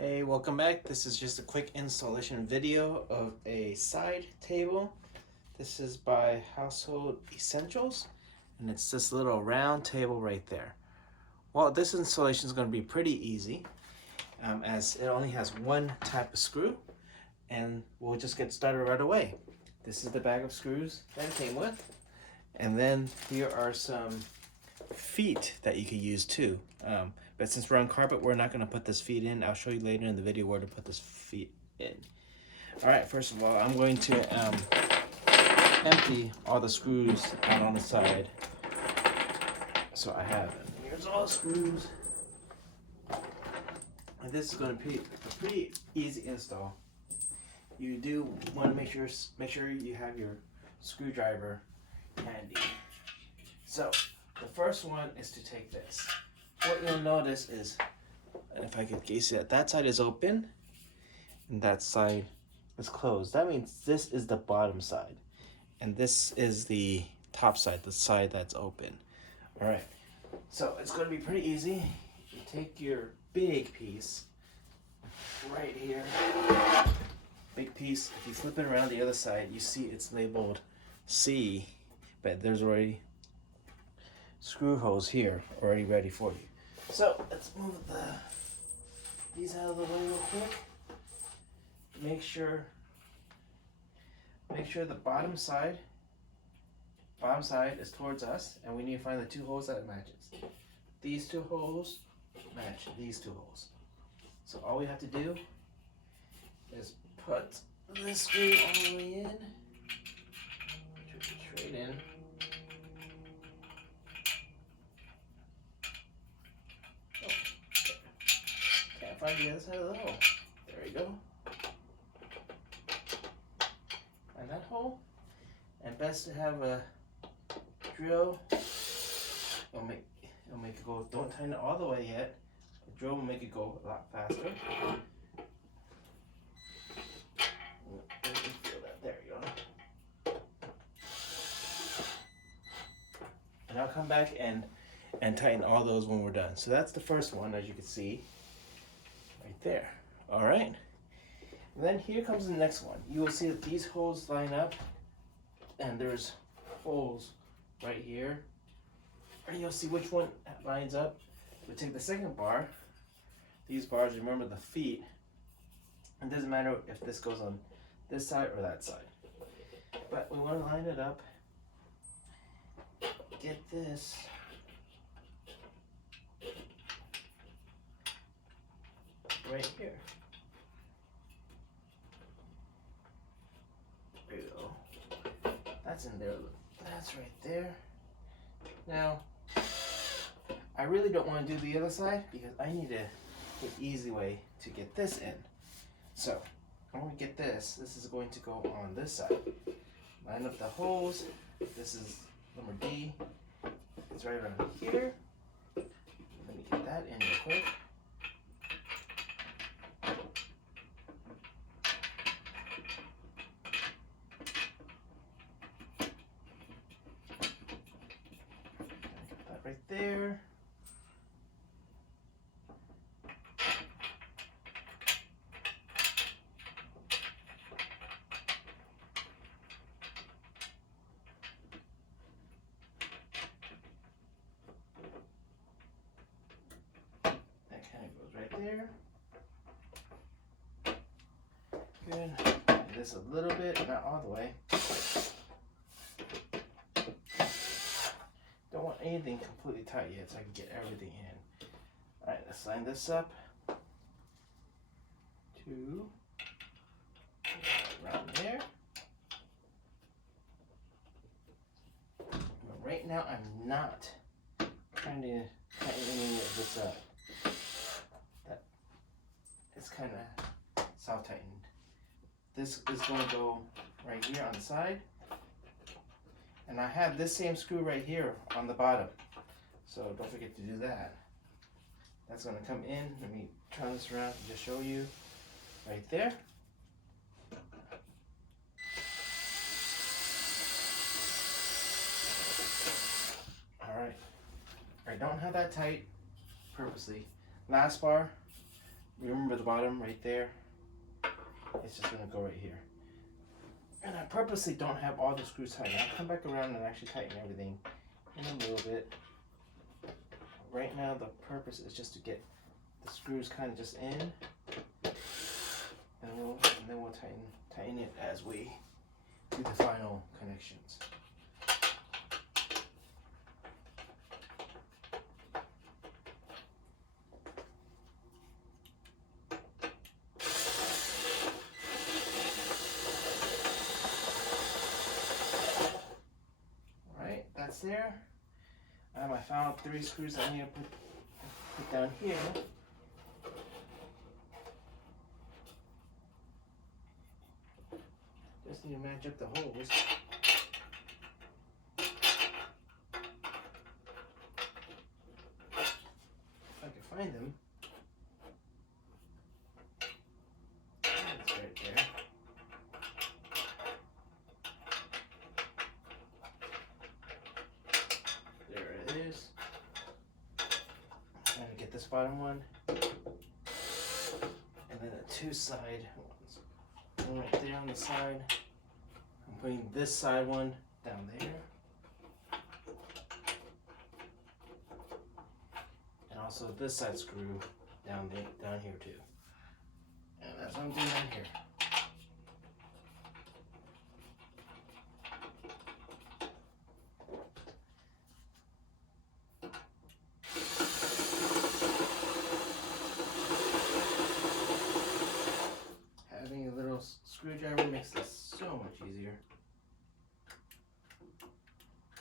Hey, welcome back. This is just a quick installation video of a side table. This is by Household Essentials, and it's this little round table right there. Well, this installation is going to be pretty easy, as it only has one type of screw, and we'll just get started right away. This is the bag of screws that it came with, and then here are some feet that you could use too. But since we're on carpet, we're not going to put this feet in. I'll show you later in the video where to put this feet in. All right, first of all, I'm going to empty all the screws out on the side. So I have them. Here's all the screws. And this is going to be a pretty easy install. You do want to make sure you have your screwdriver handy. So the first one is to take this. What you'll notice is, if I could see that side is open and that side is closed. That means this is the bottom side and this is the top side, the side that's open. All right, so it's going to be pretty easy. You take your big piece right here, big piece. If you flip it around the other side, you see it's labeled C, but there's already screw holes here already ready for you. So let's move these out of the way real quick. Make sure the bottom side is towards us, and we need to find the two holes that it matches. These two holes match these two holes. So all we have to do is put this screw all the way in, straight in. Find the other side of the hole. There we go. Find that hole. And best to have a drill. It'll make it go. Don't tighten it all the way yet. The drill will make it go a lot faster. Feel that. There you go. And I'll come back and tighten all those when we're done. So that's the first one, as you can see. Right there. All right. And then here comes the next one. You will see that these holes line up, and there's holes right here. And you'll see which one lines up. We take the second bar. These bars, remember the feet. It doesn't matter if this goes on this side or that side. But we want to line it up. Get this. Right here. There you go. That's in there. That's right there. Now, I really don't want to do the other side because I need an easy way to get this in. So, I'm going to get this. This is going to go on this side. Line up the holes. This is number D. It's right around here. Let me get that in real quick. Right there. That kind of goes right there. Good. And this a little bit, not all the way. Don't want anything completely tight yet, so I can get everything in. All right, let's line this up. 2 around there. But right now, I'm not trying to tighten any of this up. That it's kind of soft tightened. This is going to go right here on the side. And I have this same screw right here on the bottom. So don't forget to do that. That's going to come in. Let me turn this around and just show you. Right there. Alright. I don't have that tight purposely. Last bar, remember the bottom right there? It's just gonna go right here. And I purposely don't have all the screws tight. I'll come back around and actually tighten everything in a little bit. Right now the purpose is just to get the screws kind of just in. And then we'll tighten it as we do the final connections. Alright, that's there. I found 3 screws that I need to put down here. Just need to match up the holes. If I can find them. That's right there. There it is. I'm gonna get this bottom one. And then the 2 side ones. One right there on the side. I'm putting this side one down there. And also this side screw down here too. And that's what I'm doing down here. Having a little screwdriver makes this so much easier.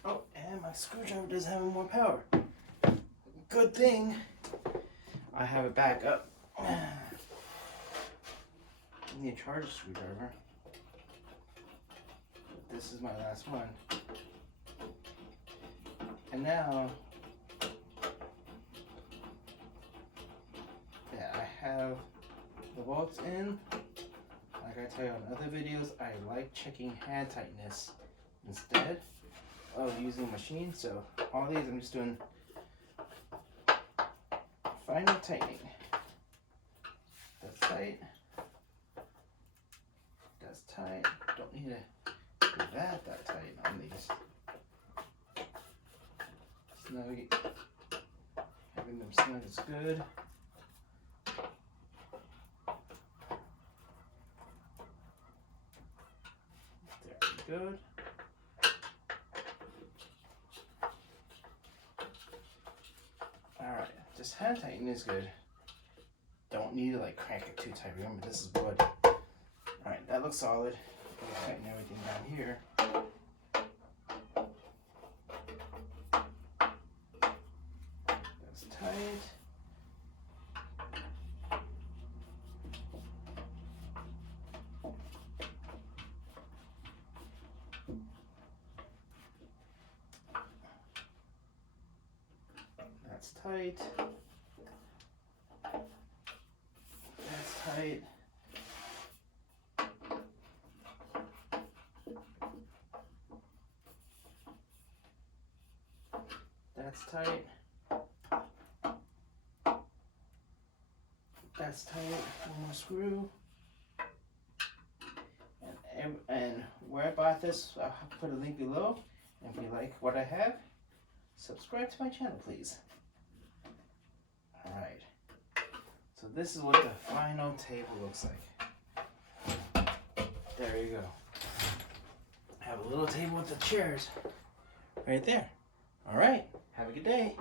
Oh, and my screwdriver doesn't have any more power. Good thing I have a backup. I need to charge a screwdriver. This is my last one. And now that I have the bolts in, like I tell you on other videos, I like checking hand tightness instead of using a machine. So all these I'm just doing final tightening. That's tight. That's tight. Don't need to do that tight on these. Snug. Having them snug is good. There, good. Alright, just hand tighten is good. Don't need to like crank it too tight. Remember, this is wood. Alright, that looks solid. We'll tighten everything down here. That's tight. That's tight. That's tight. That's tight. That's tight. One more screw. And where I bought this, I'll put a link below. And if you like what I have, subscribe to my channel, please. Alright. So this is what the final table looks like. There you go. I have a little table with the chairs right there. Alright. Have a good day.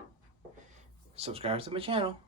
Subscribe to my channel.